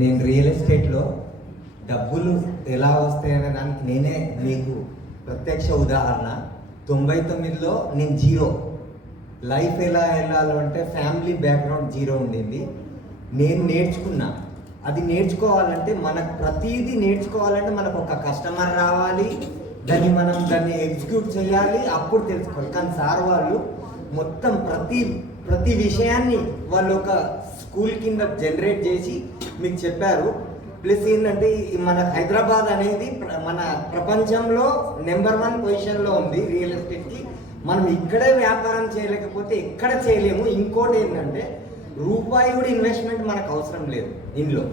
నేను రియల్ ఎస్టేట్లో డబ్బులు ఎలా వస్తాయనే దానికి నేనే మీకు ప్రత్యక్ష ఉదాహరణ. 99లో నేను జీరో, లైఫ్ ఎలా వెళ్ళాలో అంటే ఫ్యామిలీ బ్యాక్గ్రౌండ్ జీరో ఉండింది. నేను నేర్చుకున్నా. అది నేర్చుకోవాలంటే మనకు ప్రతిదీ నేర్చుకోవాలంటే మనకు ఒక కస్టమర్ రావాలి, దాన్ని ఎగ్జిక్యూట్ చేయాలి, అప్పుడు తెలుసుకోవాలి. కానీ సార్ వాళ్ళు మొత్తం ప్రతి విషయాన్ని వాళ్ళు ఒక స్కూల్ కింద జనరేట్ చేసి మీకు చెప్పారు. ప్లస్ ఏంటంటే మన హైదరాబాద్ అనేది మన ప్రపంచంలో నెంబర్ 1 పొజిషన్లో ఉంది రియల్ ఎస్టేట్కి. మనం ఇక్కడే వ్యాపారం చేయలేకపోతే ఎక్కడ చేయలేము. ఇంకోటి ఏంటంటే రూపాయి కూడా ఇన్వెస్ట్మెంట్ మనకు అవసరం లేదు. ఇందులో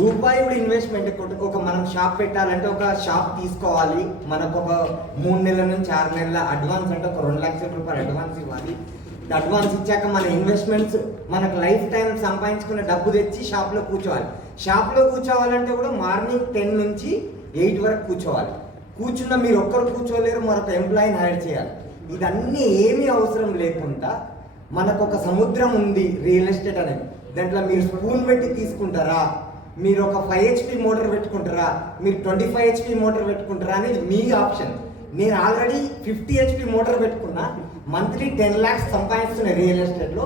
రూపాయి కూడా ఇన్వెస్ట్మెంట్ ఒక మనం షాప్ పెట్టాలంటే ఒక షాప్ తీసుకోవాలి, మనకు ఒక 3 నెలల నుంచి 6 నెలల అడ్వాన్స్ అంటే ఒక 2 లక్షల రూపాయలు అడ్వాన్స్ ఇవ్వాలి. అడ్వాన్స్ ఇచ్చాక మన ఇన్వెస్ట్మెంట్స్ మనకు లైఫ్ టైం సంపాదించుకున్న డబ్బు తెచ్చి షాప్లో కూర్చోవాలి. షాప్లో కూర్చోవాలంటే కూడా మార్నింగ్ 10 నుంచి 8 వరకు కూర్చోవాలి. కూర్చున్న మీరు ఒక్కరు కూర్చోలేరు, మరొక ఎంప్లాయీని హైర్ చేయాలి. ఇదన్నీ ఏమీ అవసరం లేకుండా మనకు ఒక సముద్రం ఉంది రియల్ ఎస్టేట్ అనేది. దాంట్లో మీరు స్పూన్ పెట్టి తీసుకుంటారా, మీరు ఒక 5 HP మోటార్ పెట్టుకుంటారా, మీరు 25 HP మోటార్ పెట్టుకుంటారా అనేది మీ ఆప్షన్. నేను ఆల్రెడీ 50 HP మోటార్ పెట్టుకున్నా, మంత్లీ 10 lakhs సంపాదిస్తున్నా రియల్ ఎస్టేట్లో.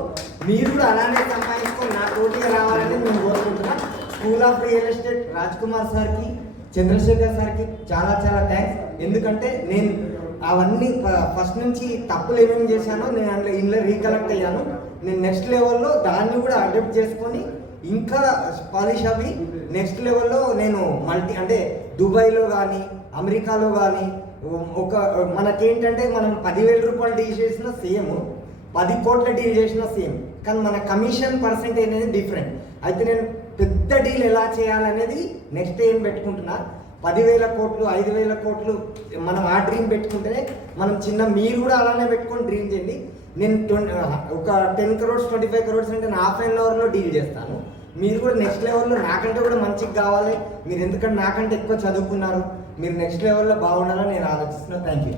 మీరు కూడా అలానే సంపాదించుకొని నా తోటిగా రావాలని నేను కోరుకుంటున్నా. School of real estate Raj Kumar సార్కి, చంద్రశేఖర్ సార్కి చాలా చాలా థ్యాంక్స్. ఎందుకంటే నేను అవన్నీ ఫస్ట్ నుంచి తప్పులు ఏమేమి చేశానో నేను అందులో ఇంట్లో రీకలెక్ట్ అయ్యాను. నేను నెక్స్ట్ లెవెల్లో దాన్ని కూడా అడాప్ట్ చేసుకొని ఇంకా పాలిష్ అవి నెక్స్ట్ లెవెల్లో నేను అంటే దుబాయ్లో కానీ అమెరికాలో కానీ ఒక మనకేంటంటే మనం 10,000 రూపాయలు డీల్ చేసినా సేమ్, 10 కోట్ల డీల్ చేసినా సేమ్, కానీ మన కమిషన్ పర్సెంటేజ్ అనేది డిఫరెంట్. అయితే నేను పెద్ద డీల్ ఎలా చేయాలనేది నెక్స్ట్ ఏం పెట్టుకుంటున్నా. 10,000 కోట్లు 5,000 కోట్లు మనం ఆ డ్రీమ్ పెట్టుకుంటేనే మనం మీరు కూడా అలానే పెట్టుకొని డ్రీమ్ చేయండి. నేను ఒక 10 crores 25 crores అంటే నేను ½ an hourలో డీల్ చేస్తాను. మీరు కూడా నెక్స్ట్ లెవెల్లో నాకంటే కూడా మంచిగా కావాలి. మీరు ఎందుకంటే నాకంటే ఎక్కువ చదువుకున్నారు, మీరు నెక్స్ట్ లెవెల్లో బాగుండాలని నేను ఆలోచిస్తున్నాను. Thank you.